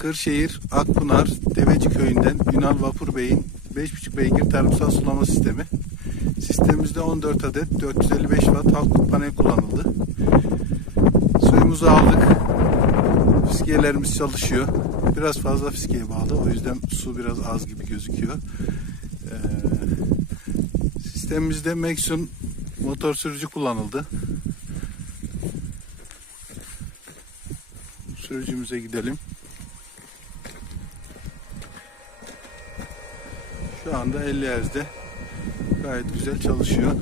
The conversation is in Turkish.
Kırşehir, Akpınar, Deveci köyünden Ünal Vapur Bey'in 5,5 beygir tarımsal sulama sistemi. Sistemimizde 14 adet 455 watt halk panel kullanıldı. Suyumuzu aldık. Fiskiyelerimiz çalışıyor. Biraz fazla fiskeye bağlı. O yüzden su biraz az gibi gözüküyor. Sistemimizde Maxxon motor sürücü kullanıldı. Sürücümüze gidelim. Şu anda 50 Hz'de gayet güzel çalışıyor.